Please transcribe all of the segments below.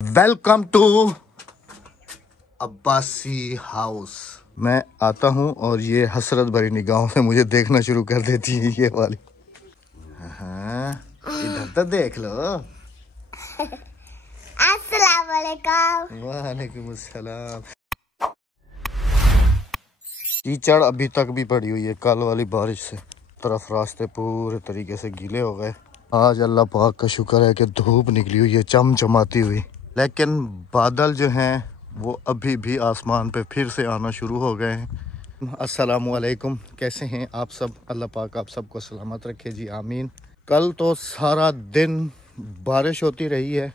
Welcome to Abbasi house. मैं आता हूँ और ये हसरत भरी निगाहों से मुझे देखना शुरू कर देती है ये वाली। हाँ, इधर तो देख लो। अस्सलाम वालेकुम। वालेकुम अस्सलाम। कीचड़ अभी तक भी पड़ी हुई है कल वाली बारिश से। तरफ रास्ते पूरे तरीके से गीले हो गए। आज अल्लाह पाक का शुक्र है कि धूप निकली हुई है चमचमाती हुई, लेकिन बादल जो हैं वो अभी भी आसमान पे फिर से आना शुरू हो गए हैं। अस्सलामु अलैकुम, कैसे हैं आप सब? अल्लाह पाक आप सबको सलामत रखे जी, आमीन। कल तो सारा दिन बारिश होती रही है।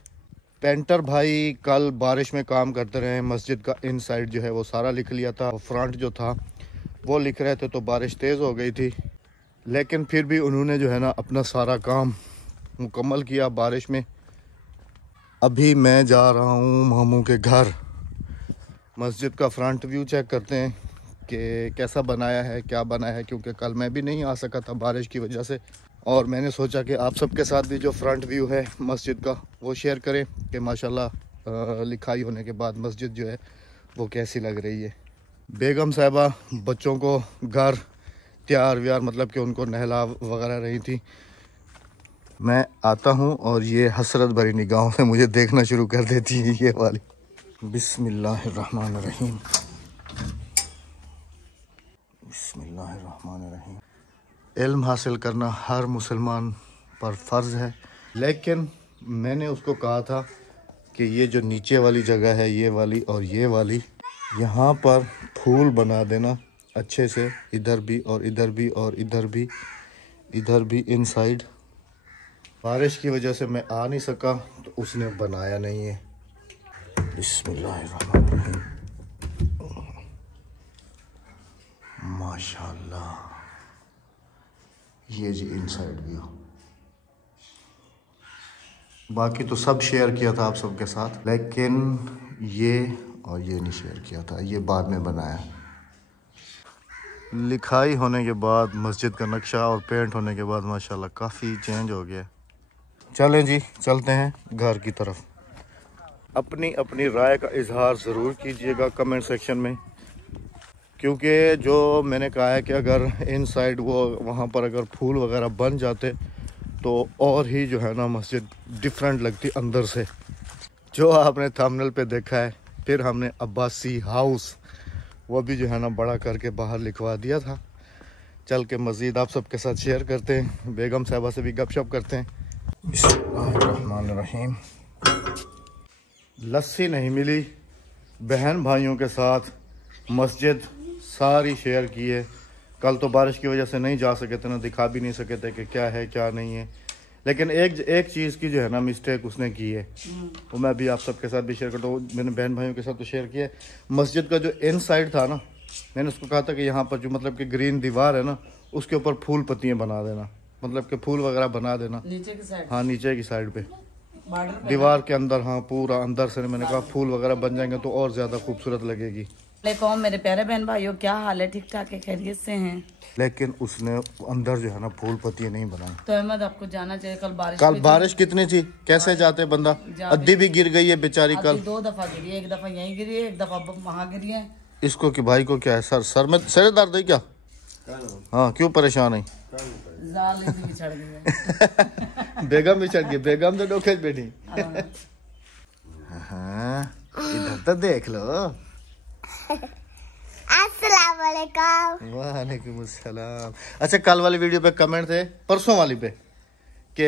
पेंटर भाई कल बारिश में काम करते रहे। मस्जिद का इनसाइड जो है वो सारा लिख लिया था, फ्रंट जो था वो लिख रहे थे, तो बारिश तेज़ हो गई थी, लेकिन फिर भी उन्होंने जो है ना अपना सारा काम मुकम्मल किया बारिश में। अभी मैं जा रहा हूँ मामू के घर। मस्जिद का फ्रंट व्यू चेक करते हैं कि कैसा बनाया है, क्या बनाया है, क्योंकि कल मैं भी नहीं आ सका था बारिश की वजह से। और मैंने सोचा कि आप सबके साथ भी जो फ्रंट व्यू है मस्जिद का वो शेयर करें कि माशाल्लाह लिखाई होने के बाद मस्जिद जो है वो कैसी लग रही है। बेगम साहिबा बच्चों को घर तैयार व्यार मतलब कि उनको नहला वगैरह रही थी। मैं आता हूँ और ये हसरत भरी निगाहों से मुझे देखना शुरू कर देती है ये वाली। बिस्मिल्लाहिर्रहमानिर्रहीम, बिस्मिल्लाहिर्रहमानिर्रहीम। इल्म हासिल करना हर मुसलमान पर फ़र्ज़ है, लेकिन मैंने उसको कहा था कि ये जो नीचे वाली जगह है, ये वाली और ये वाली, यहाँ पर फूल बना देना अच्छे से, इधर भी और इधर भी और इधर भी, इधर भी इनसाइड। बारिश की वजह से मैं आ नहीं सका तो उसने बनाया नहीं है। बिस्मिल्लाहिर्रहमानिर्रहीम, माशाल्लाह। ये जी इनसाइड व्यू। बाकी तो सब शेयर किया था आप सबके साथ, लेकिन ये और ये नहीं शेयर किया था, ये बाद में बनाया। लिखाई होने के बाद मस्जिद का नक्शा और पेंट होने के बाद माशाल्लाह काफ़ी चेंज हो गया। चलें जी, चलते हैं घर की तरफ। अपनी अपनी राय का इजहार ज़रूर कीजिएगा कमेंट सेक्शन में, क्योंकि जो मैंने कहा है कि अगर इनसाइड वो वहाँ पर अगर फूल वगैरह बन जाते तो और ही जो है ना मस्जिद डिफरेंट लगती अंदर से। जो आपने थंबनेल पे देखा है, फिर हमने अब्बासी हाउस वो भी जो है ना बड़ा करके बाहर लिखवा दिया था। चल के मज़ीद आप सबके साथ शेयर करते हैं, बेगम साहिबा से भी गपशप करते हैं। बिस्मिल्लाहिर्रहमानिर्रहीम। लस्सी नहीं मिली, बहन भाइयों के साथ मस्जिद सारी शेयर की है। कल तो बारिश की वजह से नहीं जा सके थे, ना दिखा भी नहीं सके थे कि क्या है क्या नहीं है, लेकिन एक चीज़ की जो है ना मिस्टेक उसने की है, वो मैं भी आप सबके साथ भी शेयर करता हूँ। मैंने बहन भाइयों के साथ तो शेयर किया है। मस्जिद का जो इन साइड था ना, मैंने उसको कहा था कि यहाँ पर जो मतलब कि ग्रीन दीवार है ना, उसके ऊपर फूल पत्तियाँ बना देना, मतलब कि फूल वगैरह बना देना नीचे की साइड। हाँ, नीचे की साइड पे दीवार के अंदर। हाँ, पूरा अंदर से मैंने कहा फूल वगैरह बन जाएंगे तो और ज़्यादा खूबसूरत लगेगी। वालेकुम मेरे प्यारे बहन भाइयों, क्या हाल है? ठीक ठाक है, खैरियत से हैं? लेकिन उसने अंदर जो है ना फूल पत्तियाँ नहीं बनाई। तो अहमद आपको जाना चाहिए। कल बारिश कितनी थी, कैसे जाते बंदा। अद्दी भी गिर गई है बेचारी कल। 2 दफा गिरी है, एक दफा यहीं गिरी है, एक दफा वहाँ गिरी है। इसको कि भाई को क्या है, सर में सर दर्द है क्या? हाँ, क्यों परेशान है? बिछड़ गई बेगम भी चढ़ गई, बेगम तो डोखे बैठी। हाँ, इधर तो देख लो। अस्सलाम वालेकुम। वालेकुम अस्सलाम। अच्छा, कल वाली वीडियो पे कमेंट थे, परसों वाली पे, कि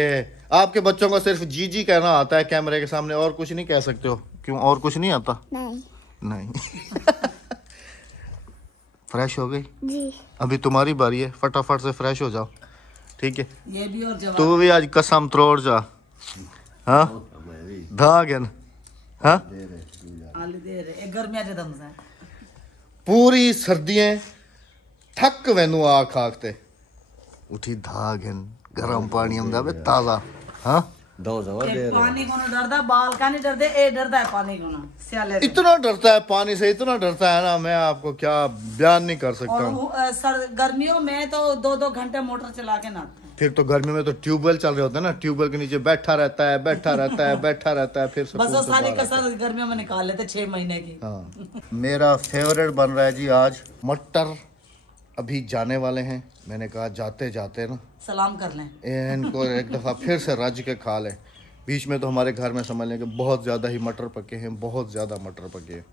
आपके बच्चों को सिर्फ जी जी कहना आता है कैमरे के सामने, और कुछ नहीं कह सकते हो, क्यों और कुछ नहीं आता? नहीं। फ्रेश हो गई जी। अभी तुम्हारी बारी है, फटाफट से फ्रेश हो जाओ, ठीक है? ये भी और जवाब तू भी आज कसम तोड़ जा। हाँ, धागन। हाँ, गर्मी आज दम से पूरी सर्दियां थक वैनू आख आखते उठी धागन गरम पानी आंदा वे ताजा। हाँ, पानी को ना डरदा, बाल का नहीं डरदे, ए डरदा है पानी को ना, सियाले से। इतना डरता है पानी से, इतना डरता है ना, मैं आपको क्या बयान नहीं कर सकता हूँ। और गर्मियों में तो 2-2 घंटे मोटर चला के नहाते हैं। फिर तो गर्मी में तो ट्यूबवेल चल रहे होते हैं ना, ट्यूबवेल के नीचे बैठा रहता है, बैठा रहता है, बैठा रहता है, फिर बस वो सारी कसर गर्मियों में निकाल लेते 6 महीने की। हाँ। मेरा फेवरेट बन रहा है जी आज मटर। अभी जाने वाले हैं, मैंने कहा जाते जाते ना सलाम कर लें इनको एक दफ़ा फिर से रज के खा लें। बीच में तो हमारे घर में समझ लें कि बहुत ज़्यादा ही मटर पके हैं, बहुत ज़्यादा मटर पके हैं।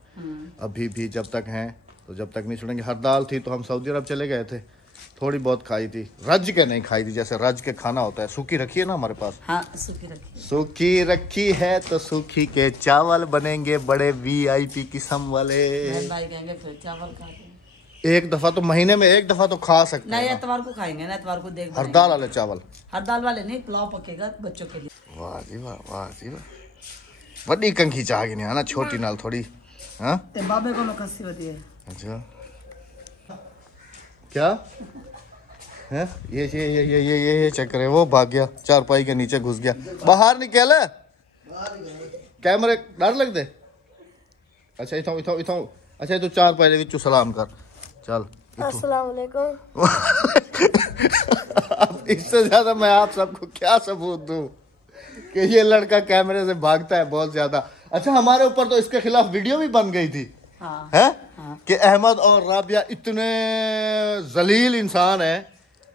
अभी भी जब तक हैं तो जब तक नहीं छोड़ेंगे। हड़ताल थी तो हम सऊदी अरब चले गए थे, थोड़ी बहुत खाई थी, रज के नहीं खाई थी, जैसे रज के खाना होता है। सूखी रखी है ना हमारे पास। हाँ, सूखी रखी। सूखी रखी है तो सूखी के चावल बनेंगे बड़े VIP किस्म वाले। भाई कहेंगे फिर चावल खा के। एक दफा तो महीने में एक दफा तो खा सकते नहीं, हैं। एतवार को खाएंगे ना, एतवार को देख हर दाल वाले चावल, हर दाल वाले नहीं, पुलाव पकेगा बच्चों के लिए। वाह जी वाह, वाह जी वाह। वड्डी कंखी चाह गई ना, छोटी नाल थोड़ी। हाँ ते बाबे को खस्सी होती है। अच्छा क्या है ये चक्कर है। वो भाग गया, चारपाई के नीचे घुस गया, बाहर निकल। कैमरे डर लग दे। अच्छा इथों अच्छा तू चारपाई दे विचू सलाम कर चल। अस्सलाम वालेकुम। अब इससे ज्यादा मैं आप सबको क्या सबूत दूं कि ये लड़का कैमरे से भागता है बहुत ज्यादा। अच्छा हमारे ऊपर तो इसके खिलाफ वीडियो भी बन गई थी। हाँ, है हाँ। कि अहमद और राबिया इतने जलील इंसान है,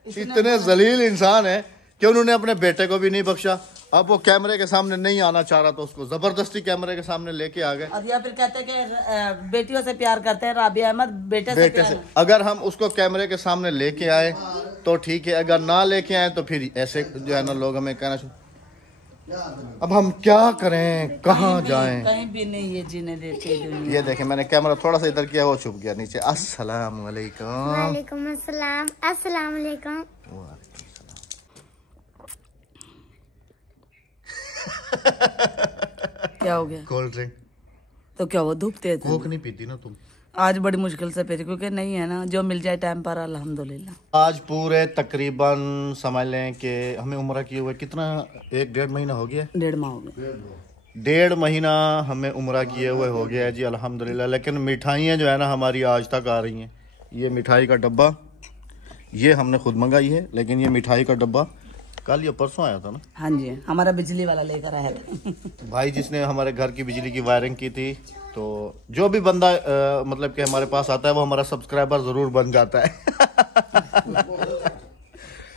इतने जलील इंसान है कि उन्होंने अपने बेटे को भी नहीं बख्शा। अब वो कैमरे के सामने नहीं आना चाह रहा तो उसको जबरदस्ती कैमरे के सामने लेके आ गए। और या फिर कहते हैं कि बेटियों से प्यार करते हैं, राबिया अहमद बेटे से प्यार। अगर हम उसको कैमरे के सामने लेके आए तो ठीक है, अगर ना लेके आए तो फिर ऐसे जो है ना लोग हमें कहना। अब हम क्या करें, कहाँ जाएं? कहीं भी नहीं ये जीने देते दुनिया। ये देखें मैंने कैमरा थोड़ा सा इधर किया, वो छुप गया नीचे। अस्सलाम वालेकुम। वालेकुम अस्सलाम। अस्सलाम वालेकुम। क्या हो गया? Cold drink. तो क्या हुआ, धूप तेज है? कोक नहीं पीती ना तुम? आज बड़ी मुश्किल से पी, क्योंकि नहीं है ना, जो मिल जाए टाइम पर अल्हम्दुलिल्लाह। आज पूरे तकरीबन समझ लें कि हमें उम्रा किए हुए कितना 1-1.5 महीना हो गया। 1.5 माह हो गया। 1.5 महीना हमें उम्रा किए हुए हो गया है जी अल्हम्दुलिल्लाह। लेकिन मिठाइयाँ जो है ना हमारी आज तक आ रही हैं। ये मिठाई का डब्बा ये हमने खुद मंगाई है, लेकिन ये मिठाई का डब्बा कल या परसों आया था ना। हाँ जी, हमारा बिजली वाला लेकर आया था। भाई जिसने हमारे घर की बिजली की वायरिंग की थी। तो जो भी बंदा मतलब कि हमारे पास आता है वो हमारा सब्सक्राइबर जरूर बन जाता है।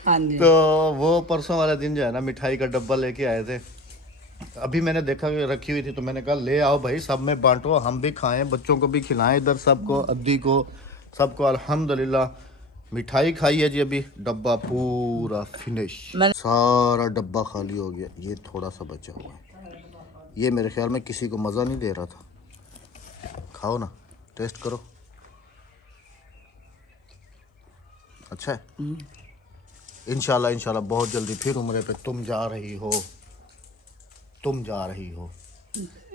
हाँ जी। तो वो परसों वाला दिन जो है ना मिठाई का डब्बा लेके आए थे। अभी मैंने देखा कि रखी हुई थी तो मैंने कहा ले आओ भाई, सब में बांटो, हम भी खाएं, बच्चों को भी खिलाएं, इधर सबको, अद्दी को, सबको। अल्हम्दुलिल्लाह मिठाई खाई है जी। अभी डब्बा पूरा फिनिश, सारा डब्बा खाली हो गया। ये थोड़ा सा बचा हुआ है, ये मेरे ख्याल में किसी को मज़ा नहीं दे रहा था। खाओ ना, टेस्ट करो, अच्छा है। इंशाल्लाह इंशाल्लाह बहुत जल्दी फिर उम्रे पे तुम जा रही हो, तुम जा रही हो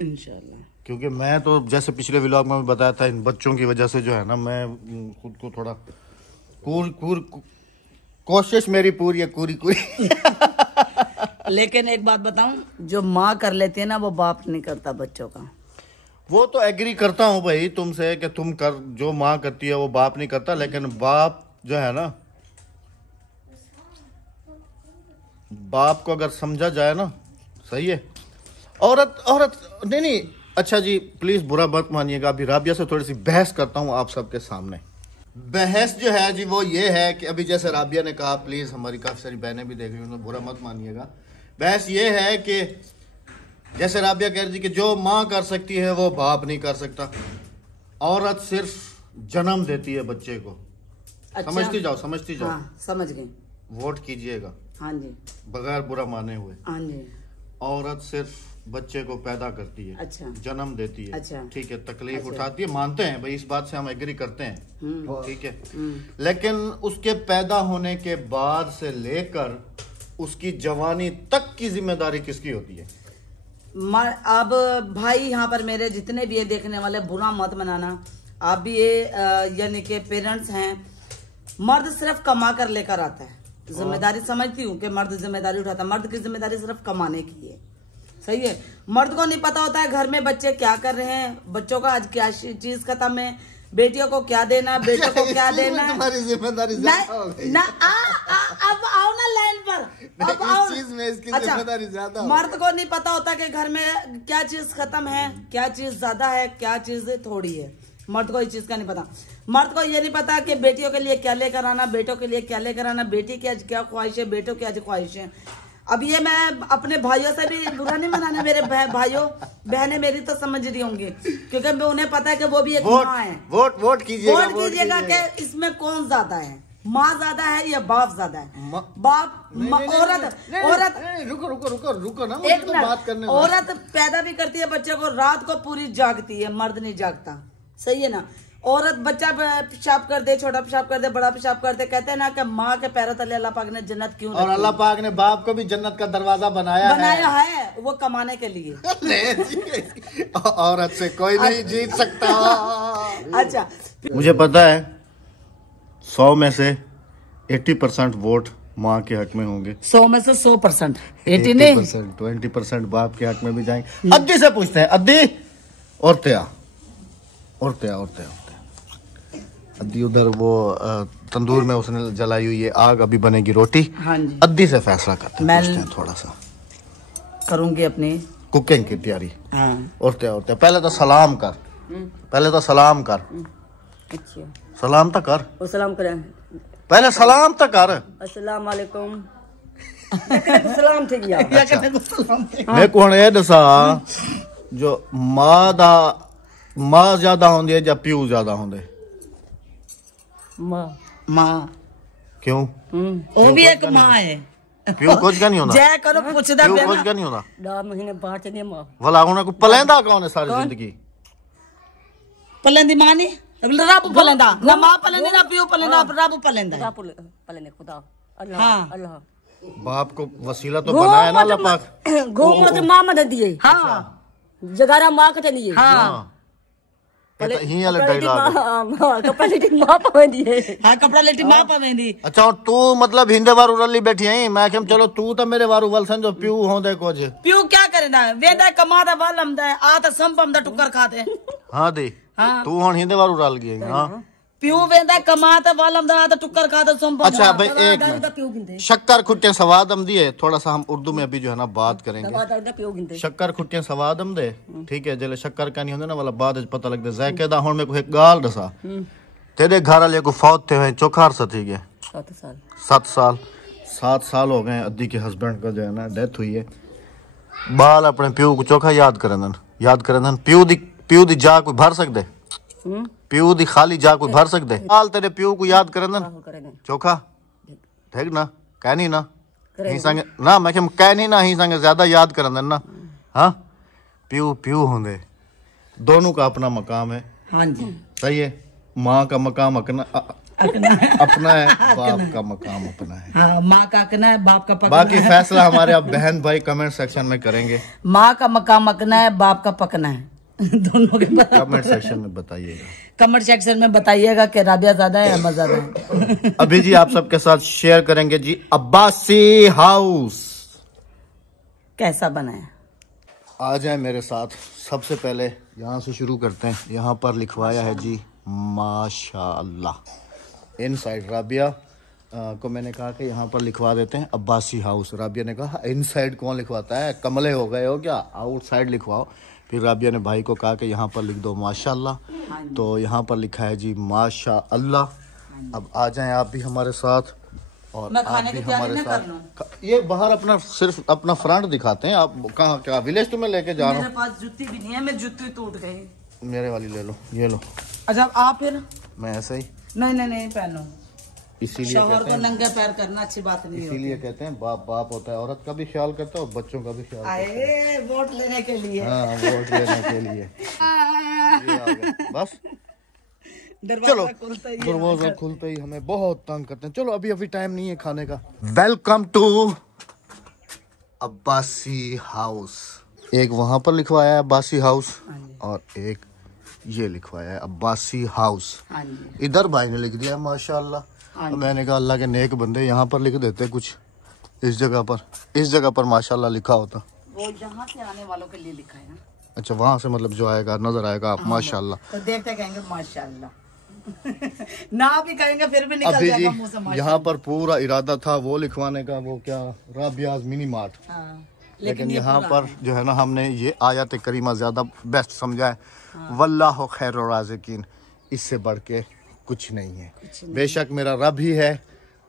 इंशाल्लाह। क्योंकि मैं तो जैसे पिछले व्लॉग में भी बताया था, इन बच्चों की वजह से जो है ना मैं खुद को थोड़ा कोशिश मेरी पूरी है, पूरी। लेकिन एक बात बताऊं, जो माँ कर लेती है ना वो बाप नहीं करता बच्चों का। वो तो एग्री करता हूँ भाई तुमसे कि तुम कर, जो माँ करती है वो बाप नहीं करता। लेकिन बाप जो है ना, बाप को अगर समझा जाए ना, सही है। औरत नहीं अच्छा जी प्लीज बुरा मत मानिएगा। अभी राबिया से थोड़ी सी बहस करता हूँ आप सबके सामने। बहस जो है जी वो ये है कि अभी जैसे राबिया ने कहा, प्लीज हमारी काफी सारी बहनें भी देख रही हैं, बुरा मत मानिएगा। बहस ये है कि जैसे राबिया कह रही थी कि जो माँ कर सकती है वो बाप नहीं कर सकता। औरत सिर्फ जन्म देती है बच्चे को। अच्छा? समझती जाओ। हाँ, समझ गई। वोट कीजिएगा। हाँ जी। बगैर बुरा माने हुए। हाँ जी। औरत सिर्फ बच्चे को पैदा करती है। अच्छा। जन्म देती है। अच्छा। ठीक है, तकलीफ अच्छा। उठाती है, मानते हैं भाई, इस बात से हम एग्री करते हैं। ठीक है। लेकिन उसके पैदा होने के बाद से लेकर उसकी जवानी तक की जिम्मेदारी किसकी होती है? अब भाई यहाँ पर मेरे जितने भी ये देखने वाले, बुरा मत मनाना। आप भी ये यानी कि पेरेंट्स हैं, मर्द सिर्फ कमा कर लेकर आता है। जिम्मेदारी समझती हूँ कि मर्द जिम्मेदारी उठाता है, मर्द की जिम्मेदारी सिर्फ कमाने की है। सही है। मर्द को नहीं पता होता है घर में बच्चे क्या कर रहे हैं, बच्चों का आज क्या चीज खत्म है, बेटियों को क्या देना, बेटों को क्या देना। तुम्हारी जिम्मेदारी ज्यादा हो गई। अब आओ ना लाइन पर, अब आओ। इस चीज में इसकी अच्छा, जिम्मेदारी ज्यादा हो मर्द को नहीं पता होता कि घर में क्या चीज खत्म है, क्या चीज ज्यादा है, क्या चीज थोड़ी है। मर्द को इस चीज का नहीं पता। मर्द को ये नहीं पता कि बेटियों के लिए क्या लेकर आना, बेटों के लिए क्या लेकर आना, बेटी की आज क्या ख्वाहिश है, बेटों की आज ख्वाहिश है। अब ये मैं अपने भाइयों से भी बुरा नहीं मनाना, मेरे भाइयों बहनें मेरी तो समझ रही होंगी, क्योंकि उन्हें पता है कि वो भी एक माँ है। वोट कीजिएगा कि इसमें कौन ज्यादा है, माँ ज्यादा है या बाप ज्यादा है। बाप, औरत रुको ना, एक तो बात करने दो। औरत पैदा भी करती है बच्चे को, रात को पूरी जागती है, मर्द नहीं जागता। सही है ना। औरत बच्चा पेशाब कर दे, छोटा पेशाब कर दे, बड़ा पेशाब कर दे, कहते हैं ना कि माँ के पैरों तले अल्लाह पाक ने जन्नत क्यों और अल्लाह पाक ने बाप को भी जन्नत का दरवाजा बनाया है वो कमाने के लिए। औरत से कोई नहीं जीत सकता। अच्छा, मुझे पता है 100 में से 80% वोट माँ के हक में होंगे, 100 में से 100%, 80% 20% बाप के हक में भी जाएंगे। अद्दी से पूछते हैं, अद्दी और त्या अद्दी उधर वो तंदूर में उसने जलाई हुई है आग, अभी बनेगी रोटी। हाँ जी, अद्दी से फैसला करते हैं, पूछते हैं थोड़ा सा। करूंगी अपनी कुकिंग की तैयारी। हाँ। और पहले तो सलाम कर, अच्छा, सलाम तो कर, वो सलाम करें। पहले सलाम तो कर। अस्सलाम वालेकुम। सलाम थे किया। मैं कौन ये दसा जो माँ ज्यादा होंदी है या प्यू ज्यादा होंदे? माँ। क्यों? वो भी एक माँ है। प्यू कुछ का नहीं होता। जय करो पूछदा प्यू कुछ का नहीं होता। 2 महीने बाहर चली माँ। भला उन्हें को पलेंदा कौन है सारी जिंदगी? पलेंदी माँ नहीं, रब पलेंदा ना, माँ पलेंदी ना प्यू पलेंदा, रब पलेंदा। पलने खुदा अल्लाह। हाँ। अल्लाह बाप को वसीला तो बनाया ना अल्लाह पाक। घूम मत माँ मदद दिए। हाँ, जगारा माँ के लिए। हाँ, ही वाला डायलॉग। कपड़ा लेटी माँ पवेंदी है। हाँ, कपड़ा लेटी माँ पवेंदी। अच्छा, और तू मतलब हिंदे वार उरली बैठी है, मैं कह चलो तू तो मेरे वार उवल समझो प्यू होंदे कुछ। प्यू क्या करेंदा वेदा कमादा वाल हमदा आ तो संपम दा टुकर खाते। हाँ दे, हाँ। तू हुन हिंदे वार उरल गई। हाँ, प्यू वेदा कमाता वाल हमदा आ तो टुकर खाता संपम। अच्छा भाई, एक मिनट, शक्कर खुट्टियां सवाद हम दिए, थोड़ा सा हम उर्दू में अभी जो है ना बात करेंगे। शक्कर खुट्टियां सवाद हम दे, ठीक है, जले शक्कर का नहीं होंगे ना वाला बाद पता लगता जायके दा। हुन में को एक गाल दसा, तेरे घर वाले को फौत थे हैं चोखार सा, ठीक है, 7 साल हो गए अद्दी के हस्बैंड का जो है ना डेथ हुई है। बाल अपने प्यू को चोखा याद करें प्यू दी जा कोई भर सकते, प्यू दी खाली जा कोई भर सकते। बाल तेरे प्यू को याद करें चोखा, ठीक ना, कहनी ना ही संगे ना, मैं कहनी ना ही संगे ज्यादा याद करें ना। हाँ, प्यू होंगे, दोनों का अपना मकाम है। हाँ जी, सही है। माँ का मकाम अपना है, बाप का मकाम अपना है। हाँ, माँ का अकना है, बाप का पकना बाकी है। फैसला हमारे अब बहन भाई कमेंट सेक्शन में करेंगे। माँ का मकाम अकना है, बाप का पकना है। दोनों के कमेंट सेक्शन में बताइएगा। कमेंट सेक्शन में बताइएगा कि राबिया ज्यादा है या मैं ज्यादा है। अभी जी आप सबके साथ शेयर करेंगे जी अब्बासी हाउस कैसा बना है। आ जाए मेरे साथ। सबसे पहले यहाँ से शुरू करते हैं। यहाँ पर लिखवाया है जी माशाअल्लाह। इन साइड राबिया को मैंने कहा कि यहाँ पर लिखवा देते हैं अब्बासी हाउस। राबिया ने कहा इन साइड कौन लिखवाता है, कमले हो गए हो क्या, आउटसाइड लिखवाओ। फिर राबिया ने भाई को कहा कि यहाँ पर लिख दो माशाअल्लाह, तो यहाँ पर लिखा है जी माशाअल्लाह। अब आ जाएं आप भी हमारे साथ और आप भी हमारे साथ। ये बाहर अपना सिर्फ अपना फ्रंट दिखाते हैं। आप कहाँ क्या विलेज तुम्हें लेके जा रहा हूँ। मेरे पास जूती भी नहीं है, मैं जूती टूट गई। मेरे वाली ले लो, ये लो। अच्छा आप फिर मैं ऐसे ही नहीं पहनो, इसीलिए शौहर को नंगे पैर करना अच्छी बात नहीं है। इसीलिए कहते हैं बाप बाप होता है, औरत का भी ख्याल करता है और बच्चों का भी ख्याल करता है। आए वोट लेने के लिए। हाँ, वोट लेने के लिए। ये आ गए, बस चलो दरवाजा खुलते ही हमें बहुत तंग करते हैं। चलो अभी टाइम नहीं है खाने का। Welcome to Abbasi house. एक वहां पर लिखवाया है अब्बासी हाउस और एक ये लिखवाया है अब्बासी हाउस। इधर भाई ने लिख दिया माशाअल्लाह। तो मैंने कहा अल्लाह के नेक बंदे यहाँ पर लिख देते कुछ इस जगह पर माशाअल्लाह लिखा होता। वो यहाँ से आने वालों के लिए लिखा है ना। अच्छा, वहाँ से मतलब जो आएगा नजर आएगा आप माशाअल्लाह। तो देखते कहेंगे माशाअल्लाह। ना भी कहेंगे फिर भी निकल अभी जाएगा मुंह से जी माशाल्लाह। यहाँ पर पूरा इरादा था वो लिखवाने का, वो क्या, राबियाज मिनी मार्ट। हाँ, लेकिन ये यहाँ पूरा पर जो है ना हमने ये आयत करीमा ज्यादा बेस्ट समझा है। वल्लाहु खैरुर राज़िकीन, इससे बढ़ के कुछ नहीं है। बेशक मेरा रब ही है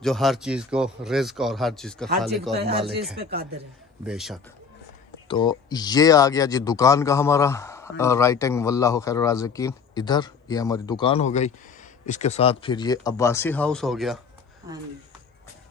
जो हर चीज को रिज़्क और हर चीज का खालिक और हर मालिक चीज है, पे कादिर है। बेशक। तो ये आ गया जी दुकान का हमारा राइटिंग वल्लाहु खैरुर राज़िकीन। इधर ये हमारी दुकान हो गई, इसके साथ फिर ये अब्बासी हाउस हो गया, हाँ जी,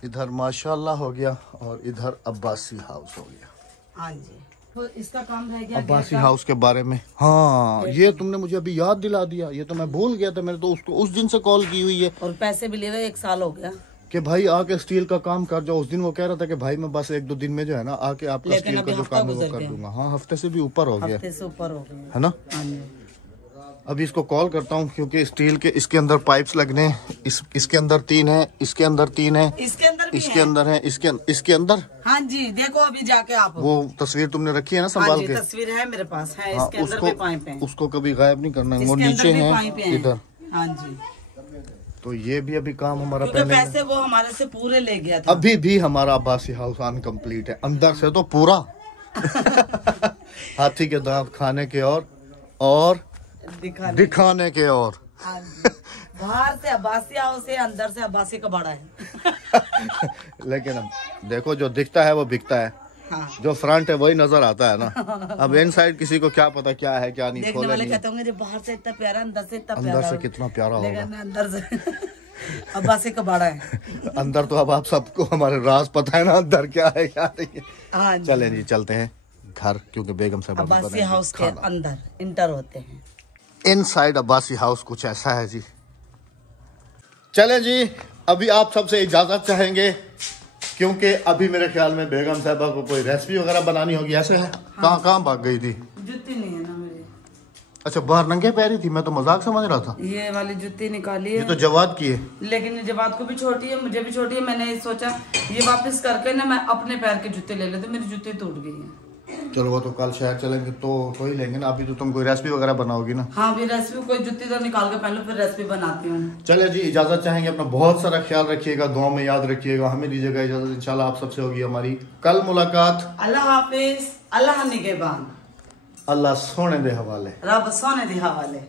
इधर माशाल्लाह हो गया, और इधर अब्बासी हाउस हो गया। हाँ जी। तो इसका काम रह गया अब्बासी गेट का। हाउस के बारे में, हाँ ये तुमने मुझे अभी याद दिला दिया, ये तो मैं भूल गया था। मैंने तो उसको उस दिन से कॉल की हुई है और पैसे भी लिए हुए 1 साल हो गया, कि भाई आके स्टील का काम कर जाओ। उस दिन वो कह रहा था कि भाई मैं बस 1-2 दिन में जो है ना आके आपका लेकिन स्टील का अभी जो हफ्ता काम है वो गुजर कर गया। दूंगा। हाँ हफ्ते से भी ऊपर हो गया हफ्ते से ऊपर हो गया। है ना। हाँ जी, अभी इसको कॉल करता हूँ क्योंकि स्टील के इसके अंदर पाइप्स लगने हैं। इसके अंदर 3 है, इसके अंदर 3 है, इसके अंदर भी इसके है। अंदर है, इसके अंदर। हाँ जी, देखो अभी जाके आप। वो तस्वीर तुमने रखी है ना हाँ संभाल जी, के। तस्वीर है मेरे पास, है हाँ इसके अंदर भी पाइप है, उसको कभी गायब नहीं करना है, वो इसके नीचे अंदर भी है पाइप है इधर। हाँ जी, तो ये भी अभी काम हमारा क्योंकि पहले पैसे वो हमारे से पूरे ले गया था। अभी भी हमारा अब्बासी हाउस अनकम्प्लीट है, अंदर से तो पूरा हाथी के दांत खाने के और दिखाने के और। हाँ जी। बाहर से अब्बासी हाउस है, अंदर से अब्बासी कबाड़ा है। लेकिन अब देखो जो दिखता है वो बिकता है, हाँ। जो फ्रंट है वही नजर आता है ना। अब इन साइड किसी को क्या पता क्या है क्या नहीं, देखने खोले वाले नहीं। कहते होंगे जो बाहर से इतना प्यारा, अंदर से इतना अंदर प्यारा, से कितना प्यारा होगा। लेकिन अंदर से अब्बासी कबाड़ा है। अंदर तो अब आप सबको हमारे राज पता है ना, अंदर क्या है क्या नहीं है। हाँ जी, चलें जी चलते हैं घर, क्योंकि बेगम साहब अभी अब्बासी बनाएंगी हाउस के खाना। अंदर इंटर होते हैं। इनसाइड अब्बासी हाउस कुछ ऐसा है जी। चलें जी, अभी आप सबसे इजाजत चाहेंगे क्योंकि अभी मेरे ख्याल में बेगम साहबा को कोई रेसिपी वगैरह बनानी होगी, ऐसे है। कहाँ भाग गई थी? जूती नहीं है ना मेरी। अच्छा बाहर नंगे पैरी थी, मैं तो मजाक समझ रहा था। ये वाली जूती निकाली ये है, तो जवाद की है। लेकिन जवाब को भी छोटी है, मुझे भी छोटी है। मैंने सोचा ये वापस करके ना मैं अपने पैर के जूते ले लेती, मेरी जूती टूट गई है। चलो वो तो कल शहर चलेंगे तो ही लेंगे ना, अभी तो तुम कोई रेसिपी वगैरह बनाओगी ना। हाँ, भी रेसिपी कोई जूती तो निकाल के पहले फिर रेसिपी बनाती हूँ। चले जी इजाजत चाहेंगे, अपना बहुत सारा ख्याल रखिएगा, दुआ में याद रखिएगा, हमें दीजिएगा इजाजत। इंशाल्लाह आप सबसे होगी हमारी कल मुलाकात। अल्लाह हाफिज, अल्लाह निगहबान, अल्लाह सोने दे हवाले। रब सोने दे हवाले।